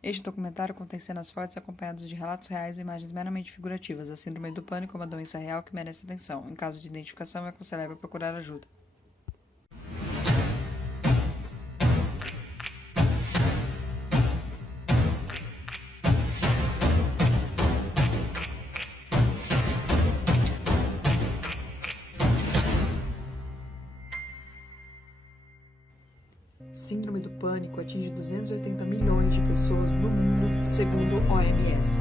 Este documentário contém cenas fortes acompanhadas de relatos reais e imagens meramente figurativas. A síndrome do pânico é uma doença real que merece atenção. Em caso de identificação, é aconselhável procurar ajuda. Síndrome do pânico atinge 280 milhões de pessoas no mundo, segundo a OMS.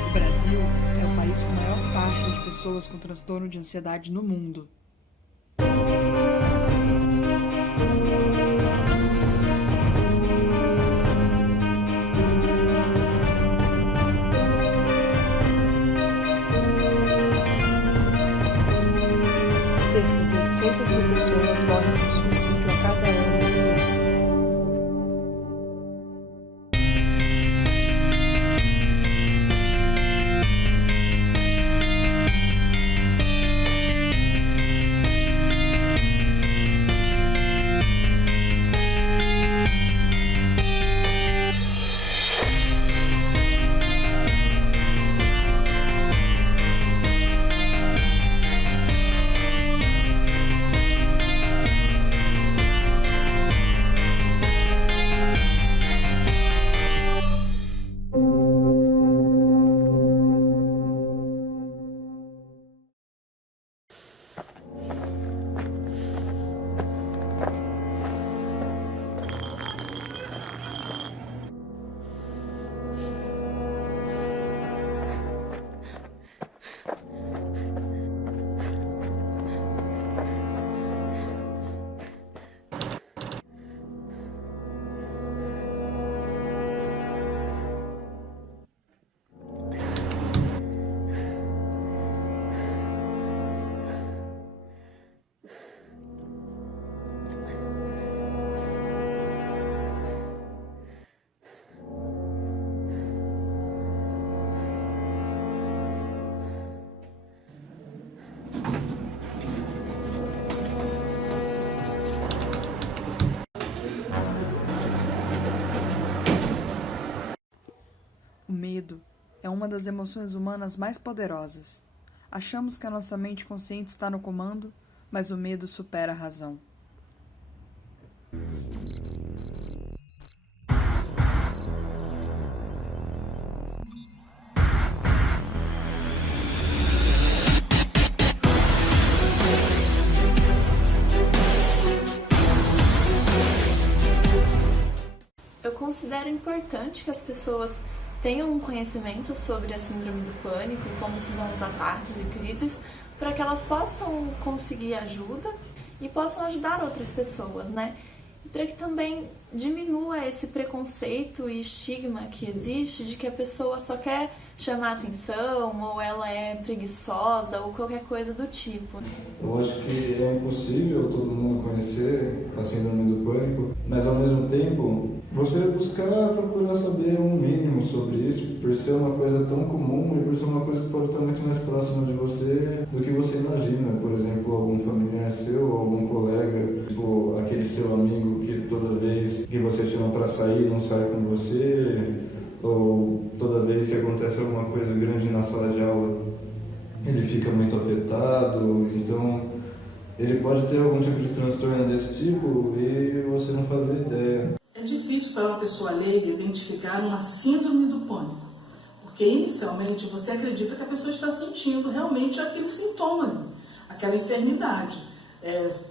O Brasil é o país com a maior taxa de pessoas com transtorno de ansiedade no mundo. Cerca de 800 mil pessoas morrem por suicídio a cada ano no mundo. O medo é uma das emoções humanas mais poderosas. Achamos que a nossa mente consciente está no comando, mas o medo supera a razão. Eu considero importante que as pessoas tenham um conhecimento sobre a síndrome do pânico e como se dão os ataques e crises, para que elas possam conseguir ajuda e possam ajudar outras pessoas, né? E para que também diminua esse preconceito e estigma que existe de que a pessoa só quer chamar atenção, ou ela é preguiçosa, ou qualquer coisa do tipo. Eu acho que é impossível todo mundo conhecer a síndrome do pânico, mas ao mesmo tempo você procurar saber um mínimo sobre isso, por ser uma coisa tão comum e por ser uma coisa que pode estar muito mais próxima de você do que você imagina. Por exemplo, algum familiar seu, algum colega, tipo aquele seu amigo que toda vez que você chama para sair não sai com você, ou toda vez que acontece alguma coisa grande na sala de aula ele fica muito afetado. Então ele pode ter algum tipo de transtorno desse tipo e você não fazer ideia. É difícil para uma pessoa leiga identificar uma síndrome do pânico, porque inicialmente você acredita que a pessoa está sentindo realmente aquele sintoma ali, aquela enfermidade.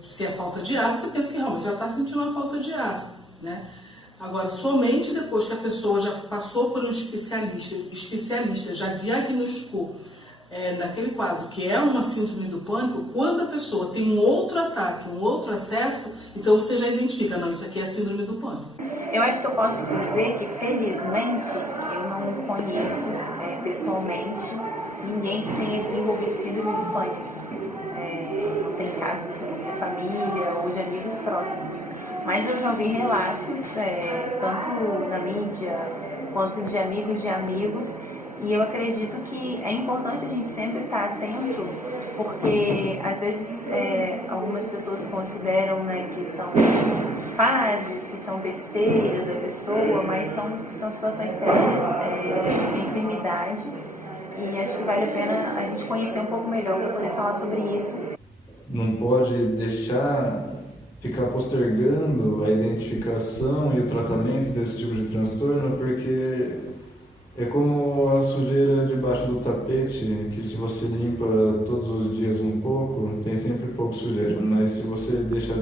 Se é falta de ar, você pensa que realmente já está sentindo uma falta de ar, né? Agora, somente depois que a pessoa já passou por um especialista já diagnosticou naquele quadro que é uma síndrome do pânico, quando a pessoa tem um outro ataque, um outro acesso, então você já identifica, não, isso aqui é a síndrome do pânico. Eu acho que eu posso dizer que, felizmente, eu não conheço pessoalmente ninguém que tenha desenvolvido síndrome do pânico. Não tem casos assim, de família ou de amigos próximos. Mas eu já ouvi relatos, tanto na mídia quanto de amigos, e eu acredito que é importante a gente sempre estar atento, porque às vezes algumas pessoas consideram, né, que são fases, que são besteiras da pessoa, mas são situações sérias, de enfermidade, e acho que vale a pena a gente conhecer um pouco melhor para poder falar sobre isso. Não pode deixar ficar postergando a identificação e o tratamento desse tipo de transtorno, porque é como a sujeira debaixo do tapete, que se você limpa todos os dias um pouco, tem sempre pouco sujeira, mas se você deixa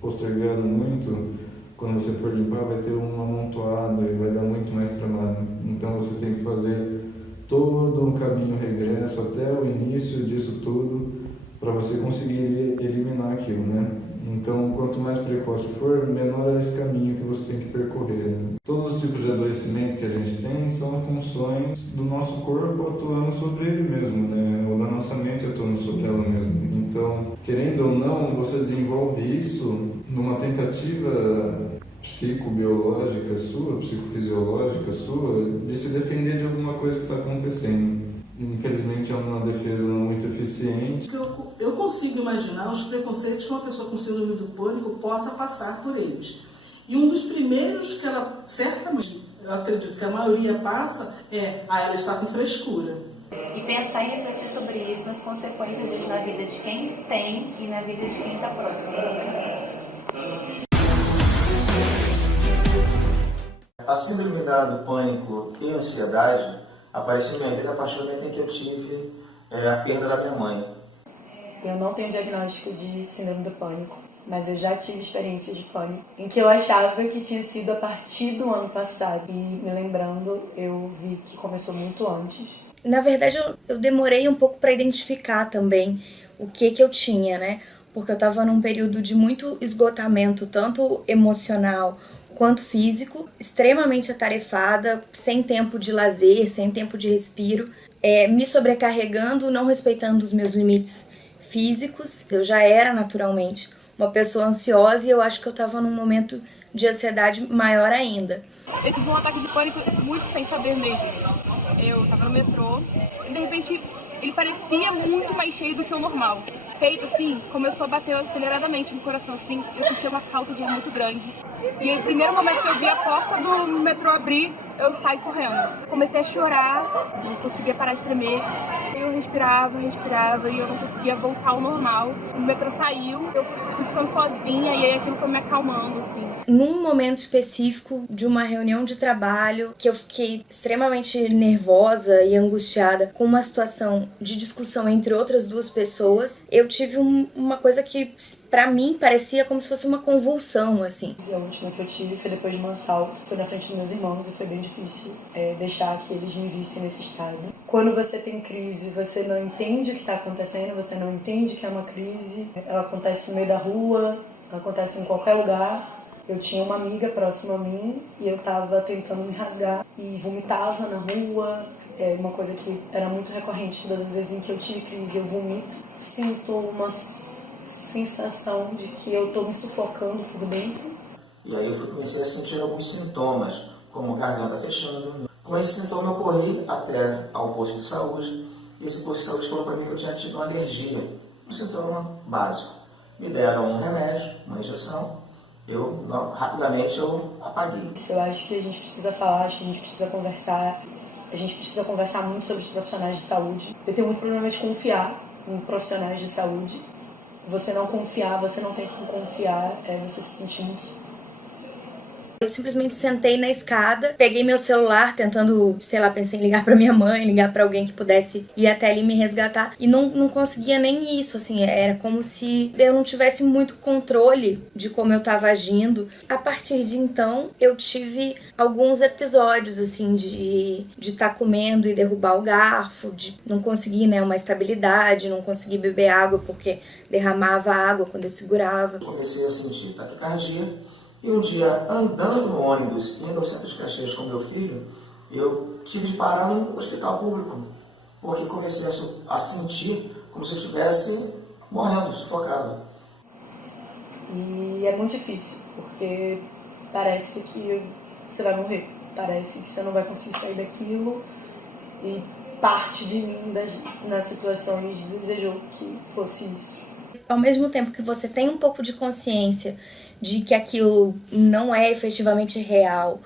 postergando muito, quando você for limpar vai ter um amontoado e vai dar muito mais trabalho. Então você tem que fazer todo um caminho regresso até o início disso tudo para você conseguir eliminar aquilo, né? Então, quanto mais precoce for, menor é esse caminho que você tem que percorrer. Todos os tipos de adoecimento que a gente tem são funções do nosso corpo atuando sobre ele mesmo, né? Ou da nossa mente atuando sobre ela mesma. Então, querendo ou não, você desenvolve isso numa tentativa psicobiológica sua, psicofisiológica sua, de se defender de alguma coisa que está acontecendo. Infelizmente é uma defesa não muito eficiente. Eu consigo imaginar os preconceitos que uma pessoa com síndrome do pânico possa passar por eles. E um dos primeiros que ela, certamente, eu acredito que a maioria passa, ela está com frescura. E pensar e refletir sobre isso, as consequências disso na vida de quem tem e na vida de quem está próximo também. A síndrome do pânico e ansiedade apareceu na minha vida a partir do momento em que eu tive a perda da minha mãe. Eu não tenho diagnóstico de síndrome do pânico, mas eu já tive experiências de pânico em que eu achava que tinha sido a partir do ano passado. E me lembrando, eu vi que começou muito antes. Na verdade, eu demorei um pouco para identificar também o que eu tinha, né? Porque eu estava num período de muito esgotamento, tanto emocional quanto físico, extremamente atarefada, sem tempo de lazer, sem tempo de respiro, me sobrecarregando, não respeitando os meus limites físicos. Eu já era naturalmente uma pessoa ansiosa e eu acho que eu estava num momento de ansiedade maior ainda. Eu tive um ataque de pânico muito sem saber mesmo. Eu estava no metrô e de repente ele parecia muito mais cheio do que o normal. O peito, assim, começou a bater aceleradamente no coração, assim, eu sentia uma falta de ar muito grande. E aí, o primeiro momento que eu vi a porta do metrô abrir, eu saí correndo. Comecei a chorar, não conseguia parar de tremer. Eu respirava e eu não conseguia voltar ao normal. O metrô saiu, eu fui ficando sozinha e aí aquilo foi me acalmando, assim. Num momento específico de uma reunião de trabalho, que eu fiquei extremamente nervosa e angustiada com uma situação de discussão entre outras duas pessoas, eu tive uma coisa que pra mim parecia como se fosse uma convulsão, assim. A última que eu tive foi depois de um assalto, foi na frente dos meus irmãos e foi bem difícil deixar que eles me vissem nesse estado. Quando você tem crise, você não entende o que está acontecendo, você não entende que é uma crise, ela acontece no meio da rua, ela acontece em qualquer lugar. Eu tinha uma amiga próxima a mim e eu estava tentando me rasgar e vomitava na rua. É uma coisa que era muito recorrente todas as vezes em que eu tive crise, eu vomito. Sinto uma sensação de que eu estou me sufocando por dentro. E aí eu comecei a sentir alguns sintomas, como garganta fechando. Com esse sintoma eu corri até ao posto de saúde e esse posto de saúde falou para mim que eu tinha tido uma alergia, um sintoma básico. Me deram um remédio, uma injeção. Rapidamente eu apaguei. Eu acho que a gente precisa falar, acho que a gente precisa conversar. A gente precisa conversar muito sobre os profissionais de saúde. Eu tenho muito problema de confiar em profissionais de saúde. Você não confiar, você não tem que confiar, você se sentir muito... Eu simplesmente sentei na escada, peguei meu celular tentando, pensei em ligar pra minha mãe, ligar pra alguém que pudesse ir até ali me resgatar. E não conseguia nem isso, assim, era como se eu não tivesse muito controle de como eu tava agindo. A partir de então, eu tive alguns episódios, assim, de estar comendo e derrubar o garfo, de não conseguir, uma estabilidade, não conseguir beber água porque derramava água quando eu segurava. Comecei a sentir taquicardia. E um dia, andando no ônibus, indo ao centro de Caxias com meu filho, Eu tive de parar no hospital público, porque comecei a sentir como se eu estivesse morrendo, sufocado. E é muito difícil, porque parece que você vai morrer, parece que você não vai conseguir sair daquilo, e parte de mim nas situações desejou que fosse isso. Ao mesmo tempo que você tem um pouco de consciência de que aquilo não é efetivamente real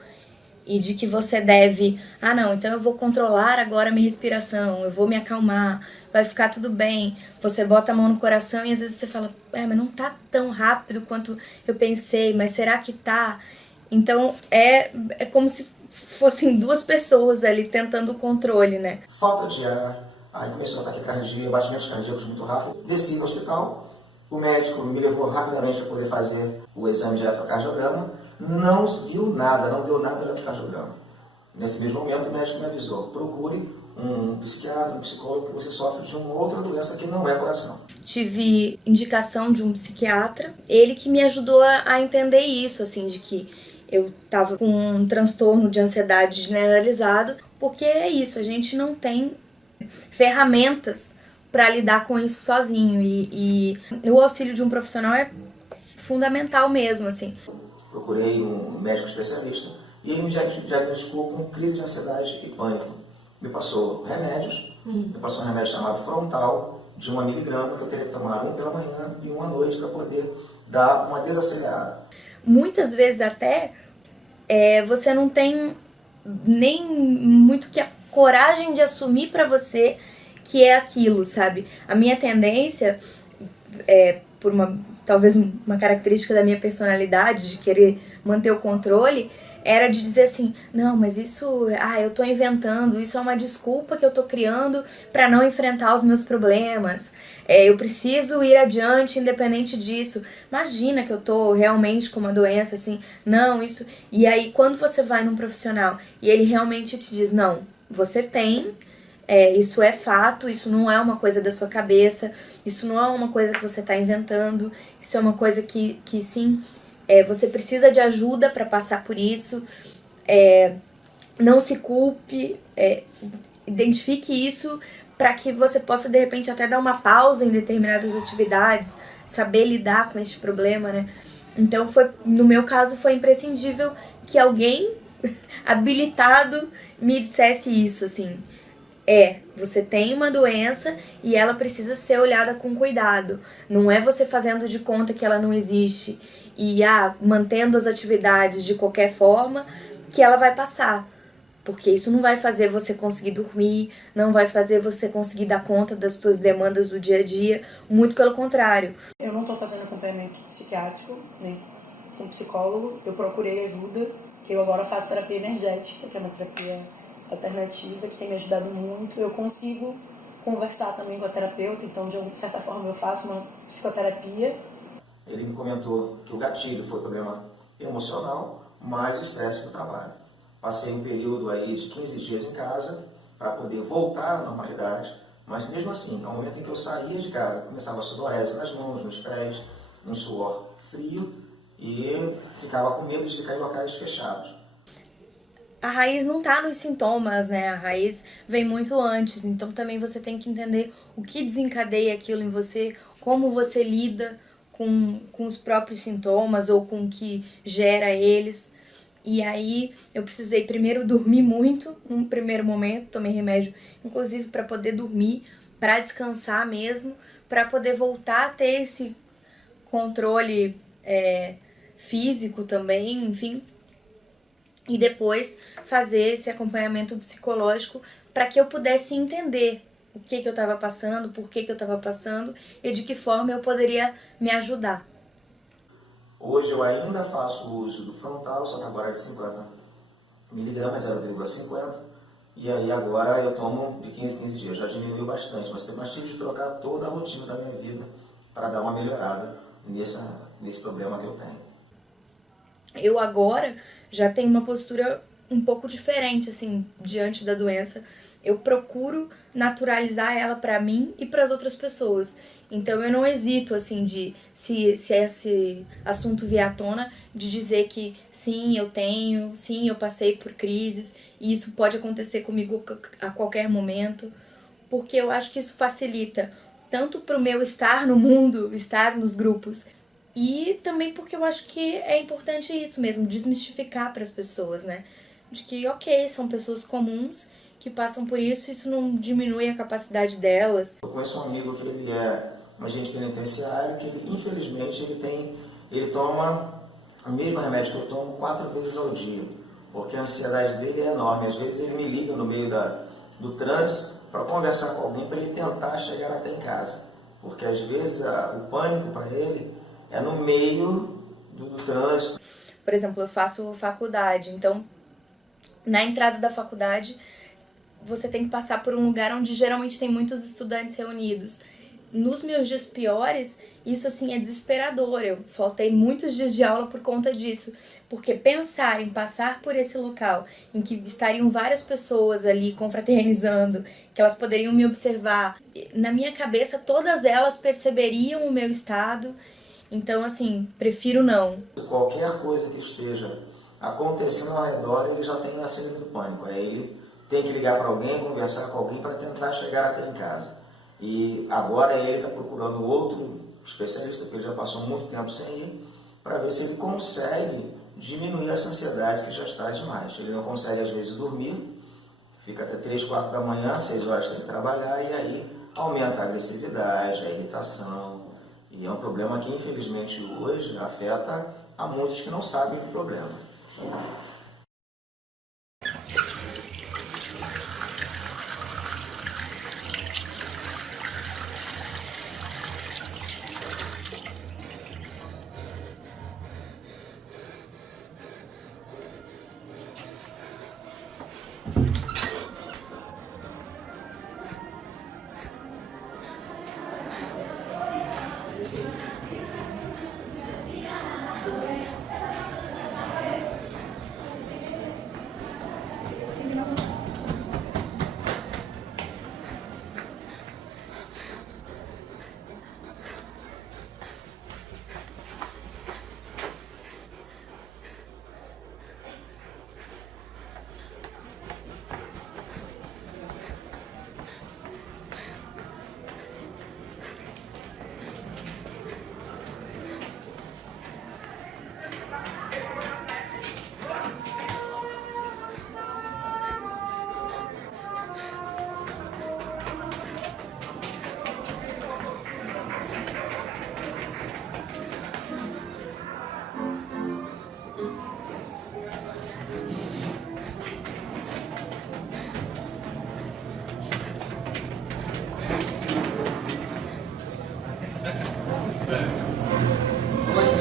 e de que você deve, não, então eu vou controlar agora a minha respiração, eu vou me acalmar, vai ficar tudo bem. Você bota a mão no coração e às vezes você fala, mas não tá tão rápido quanto eu pensei, mas será que tá? Então é como se fossem duas pessoas ali tentando o controle, né? Falta de ar, aí começou a taquicardia, batimentos cardíacos muito rápido. Desci no hospital, o médico me levou rapidamente para poder fazer o exame de eletrocardiograma, não viu nada, não deu nada de eletrocardiograma. Nesse mesmo momento o médico me avisou, procure um psiquiatra, um psicólogo, que você sofre de uma outra doença que não é coração. Tive indicação de um psiquiatra, ele que me ajudou a entender isso, assim, de que eu tava com um transtorno de ansiedade generalizado, porque é isso, a gente não tem ferramentas para lidar com isso sozinho, e o auxílio de um profissional é fundamental mesmo, assim. Procurei um médico especialista e ele me diagnosticou com crise de ansiedade e pânico. Me passou remédios, me passou um remédio chamado Frontal, de 1 miligrama, que eu teria que tomar um pela manhã e um à noite para poder dar uma desacelerada. Muitas vezes até você não tem nem muito que a coragem de assumir para você que é aquilo, sabe? A minha tendência, por talvez uma característica da minha personalidade, de querer manter o controle, era de dizer assim, não, mas isso, eu tô inventando, isso é uma desculpa que eu tô criando para não enfrentar os meus problemas. Eu preciso ir adiante independente disso. Imagina que eu tô realmente com uma doença, assim, não, isso... E aí, quando você vai num profissional e ele realmente te diz, não, você tem... isso é fato, isso não é uma coisa da sua cabeça, isso não é uma coisa que você está inventando, isso é uma coisa que sim, você precisa de ajuda para passar por isso, não se culpe, identifique isso para que você possa de repente até dar uma pausa em determinadas atividades, saber lidar com este problema, né? Então no meu caso foi imprescindível que alguém habilitado me dissesse isso, assim. Você tem uma doença e ela precisa ser olhada com cuidado. Não é você fazendo de conta que ela não existe e mantendo as atividades de qualquer forma que ela vai passar. Porque isso não vai fazer você conseguir dormir, não vai fazer você conseguir dar conta das suas demandas do dia a dia, muito pelo contrário. Eu não estou fazendo acompanhamento psiquiátrico, nem com psicólogo, eu procurei ajuda, eu agora faço terapia energética, que é uma terapia alternativa que tem me ajudado muito. Eu consigo conversar também com a terapeuta, então de certa forma eu faço uma psicoterapia. Ele me comentou que o gatilho foi problema emocional, mais o estresse do trabalho. Passei um período aí de 15 dias em casa para poder voltar à normalidade, mas mesmo assim, no momento em que eu saía de casa, começava a sudorese nas mãos, nos pés, um suor frio e ficava com medo de ficar em locais fechados. A raiz não tá nos sintomas, né? A raiz vem muito antes. Então também você tem que entender o que desencadeia aquilo em você, como você lida com os próprios sintomas ou com o que gera eles. E aí eu precisei primeiro dormir muito, num primeiro momento, tomei remédio, inclusive para poder dormir, para descansar mesmo, para poder voltar a ter esse controle físico também, enfim. E depois fazer esse acompanhamento psicológico para que eu pudesse entender o que eu estava passando, por que eu estava passando e de que forma eu poderia me ajudar. Hoje eu ainda faço uso do Frontal, só que agora é de 50 miligramas, 0,50. E aí agora eu tomo de 15 em 15 dias. Já diminuiu bastante, mas tive de trocar toda a rotina da minha vida para dar uma melhorada nesse problema que eu tenho. Eu agora já tenho uma postura um pouco diferente, assim, diante da doença. Eu procuro naturalizar ela pra mim e pras outras pessoas. Então eu não hesito, assim, de se esse assunto vier à tona, de dizer que sim, eu tenho, sim, eu passei por crises, e isso pode acontecer comigo a qualquer momento, porque eu acho que isso facilita tanto pro meu estar no mundo, estar nos grupos, e também porque eu acho que é importante isso mesmo, desmistificar para as pessoas, né? De que, ok, são pessoas comuns que passam por isso não diminui a capacidade delas. Eu conheço um amigo que ele é um agente penitenciário, que ele, infelizmente ele toma o mesmo remédio que eu tomo 4 vezes ao dia, porque a ansiedade dele é enorme. Às vezes ele me liga no meio do trânsito para conversar com alguém, para ele tentar chegar até em casa, porque às vezes o pânico para ele é no meio do trânsito. Por exemplo, eu faço faculdade, então na entrada da faculdade você tem que passar por um lugar onde geralmente tem muitos estudantes reunidos. Nos meus dias piores, isso assim é desesperador. Eu faltei muitos dias de aula por conta disso, porque pensar em passar por esse local em que estariam várias pessoas ali confraternizando, que elas poderiam me observar, na minha cabeça todas elas perceberiam o meu estado. Então, assim, prefiro não. Qualquer coisa que esteja acontecendo ao redor, ele já tem a síndrome do pânico. Aí ele tem que ligar para alguém, conversar com alguém para tentar chegar até em casa. E agora ele está procurando outro especialista, porque ele já passou muito tempo sem ir, para ver se ele consegue diminuir essa ansiedade que já está demais. Ele não consegue, às vezes, dormir, fica até 3, 4 da manhã, 6 horas tem que trabalhar, e aí aumenta a agressividade, a irritação. E é um problema que, infelizmente, hoje afeta a muitos que não sabem do problema.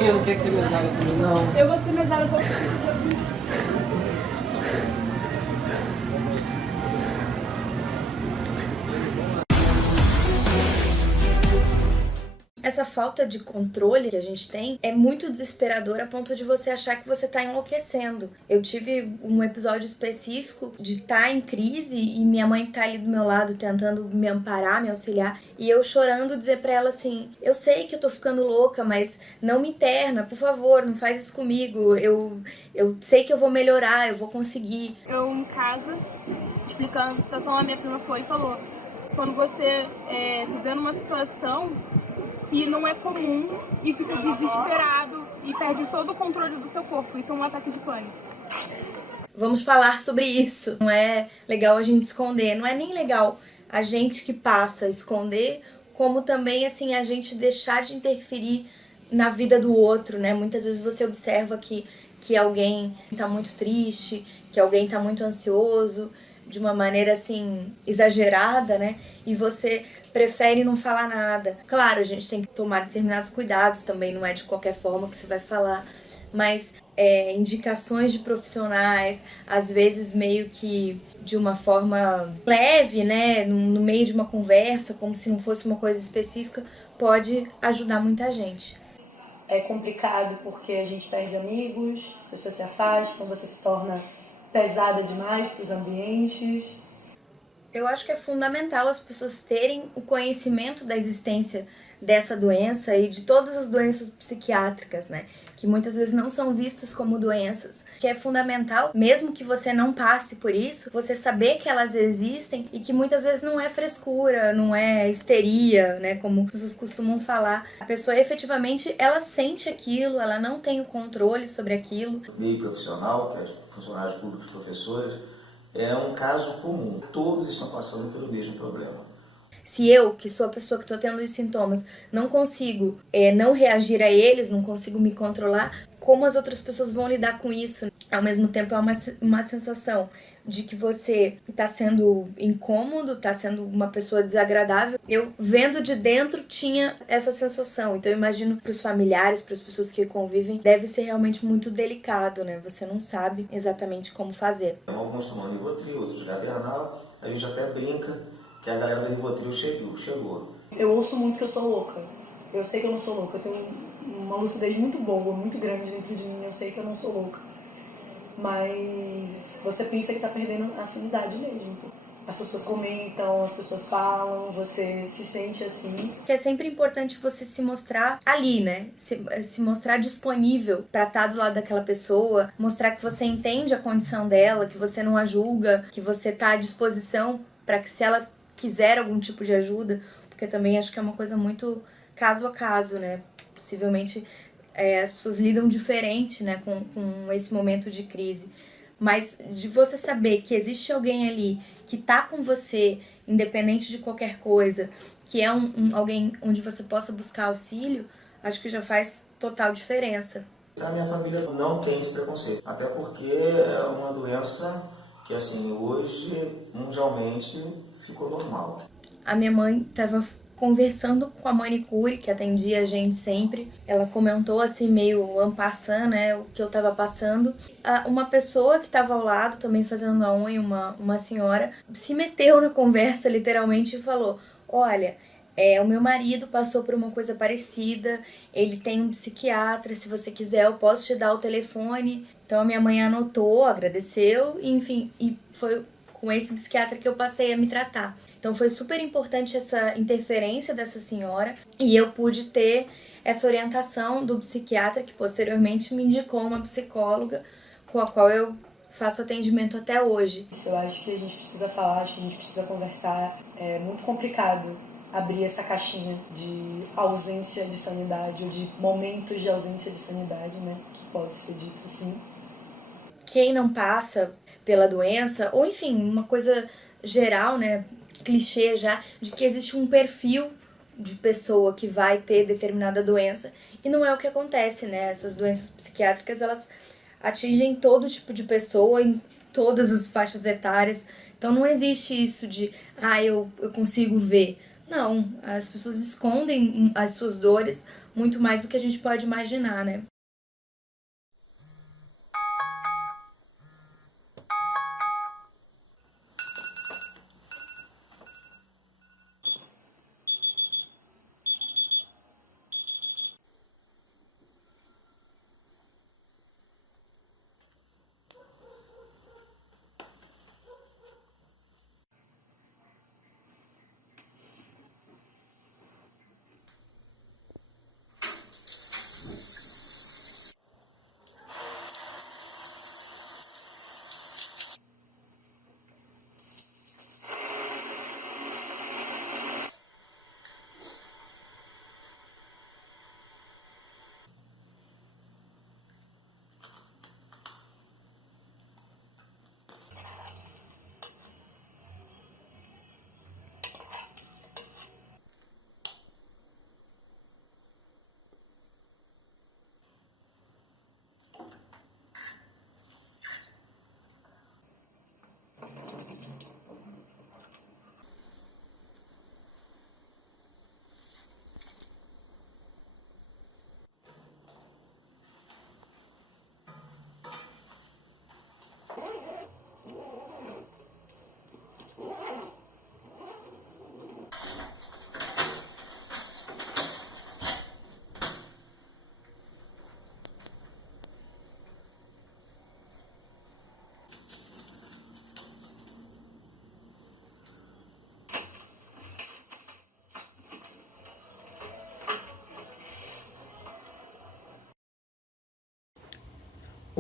Não quer ser mesária também, não? Eu vou ser mesária só. Essa falta de controle que a gente tem é muito desesperadora a ponto de você achar que você tá enlouquecendo. Eu tive um episódio específico de estar em crise e minha mãe tá ali do meu lado tentando me amparar, me auxiliar, e eu chorando dizer pra ela assim: eu sei que eu tô ficando louca, mas não me interna, por favor, não faz isso comigo, eu sei que eu vou melhorar, eu vou conseguir. Eu em casa, explicando a situação, a minha prima foi e falou: quando você se vê numa situação que não é comum e fica desesperado e perde todo o controle do seu corpo. Isso é um ataque de pânico. Vamos falar sobre isso. Não é legal a gente esconder, não é nem legal a gente que passa esconder, como também assim a gente deixar de interferir na vida do outro, né? Muitas vezes você observa que alguém tá muito triste, que alguém tá muito ansioso, de uma maneira assim exagerada, né? E você prefere não falar nada. Claro, a gente tem que tomar determinados cuidados também, não é de qualquer forma que você vai falar, mas indicações de profissionais, às vezes meio que de uma forma leve, né, no meio de uma conversa, como se não fosse uma coisa específica, pode ajudar muita gente. É complicado porque a gente perde amigos, as pessoas se afastam, você se torna pesada demais para os ambientes. Eu acho que é fundamental as pessoas terem o conhecimento da existência dessa doença e de todas as doenças psiquiátricas, né? Que muitas vezes não são vistas como doenças. Que é fundamental, mesmo que você não passe por isso, você saber que elas existem e que muitas vezes não é frescura, não é histeria, né? Como as pessoas costumam falar. A pessoa efetivamente, ela sente aquilo, ela não tem o controle sobre aquilo. O meio profissional, que é funcionários públicos, professores, é um caso comum. Todos estão passando pelo mesmo problema. Se eu, que sou a pessoa que estou tendo os sintomas, não consigo não reagir a eles, não consigo me controlar, como as outras pessoas vão lidar com isso? Ao mesmo tempo, é uma sensação de que você está sendo incômodo, está sendo uma pessoa desagradável. Eu, vendo de dentro, tinha essa sensação. Então, eu imagino para os familiares, para as pessoas que convivem, deve ser realmente muito delicado, né? Você não sabe exatamente como fazer. Alguns tomam Rivotril, outros Gadernal. A gente até brinca que a galera do Rivotril chegou. Eu ouço muito que eu sou louca. Eu sei que eu não sou louca. Eu tenho uma lucidez muito boa, muito grande dentro de mim. Eu sei que eu não sou louca. Mas você pensa que tá perdendo a sanidade mesmo. As pessoas comentam, as pessoas falam, você se sente assim. Que é sempre importante você se mostrar ali, né? Se mostrar disponível pra estar do lado daquela pessoa, mostrar que você entende a condição dela, que você não a julga, que você tá à disposição para que, se ela quiser algum tipo de ajuda, porque também acho que é uma coisa muito caso a caso, né? Possivelmente as pessoas lidam diferente, né, com esse momento de crise. Mas de você saber que existe alguém ali que tá com você, independente de qualquer coisa, que é alguém onde você possa buscar auxílio, acho que já faz total diferença. A minha família não tem esse preconceito, até porque é uma doença que, assim, hoje, mundialmente, ficou normal. A minha mãe estava conversando com a manicure, que atendia a gente sempre. Ela comentou assim, meio en passant, né, o que eu tava passando. Uma pessoa que tava ao lado, também fazendo a unha, uma senhora, se meteu na conversa, literalmente, e falou: olha, o meu marido passou por uma coisa parecida, ele tem um psiquiatra, se você quiser eu posso te dar o telefone. Então a minha mãe anotou, agradeceu, e, enfim, e foi com esse psiquiatra que eu passei a me tratar. Então foi super importante essa interferência dessa senhora e eu pude ter essa orientação do psiquiatra, que posteriormente me indicou uma psicóloga com a qual eu faço atendimento até hoje. Eu acho que a gente precisa falar, acho que a gente precisa conversar. É muito complicado abrir essa caixinha de ausência de sanidade, ou de momentos de ausência de sanidade, né? Que pode ser dito assim. Quem não passa pela doença, ou enfim, uma coisa geral, né, clichê já, de que existe um perfil de pessoa que vai ter determinada doença, e não é o que acontece, né? Essas doenças psiquiátricas, elas atingem todo tipo de pessoa, em todas as faixas etárias, então não existe isso de, eu consigo ver. Não, as pessoas escondem as suas dores muito mais do que a gente pode imaginar, né?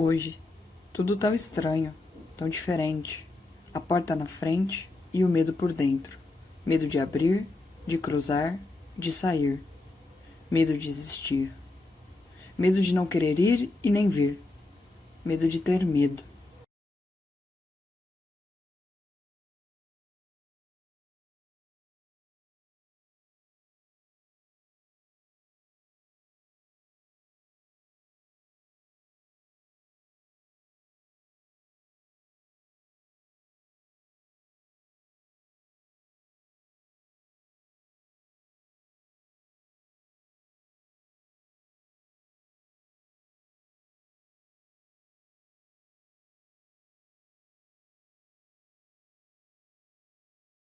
Hoje, tudo tão estranho, tão diferente. A porta na frente e o medo por dentro. Medo de abrir, de cruzar, de sair. Medo de existir. Medo de não querer ir e nem vir. Medo de ter medo.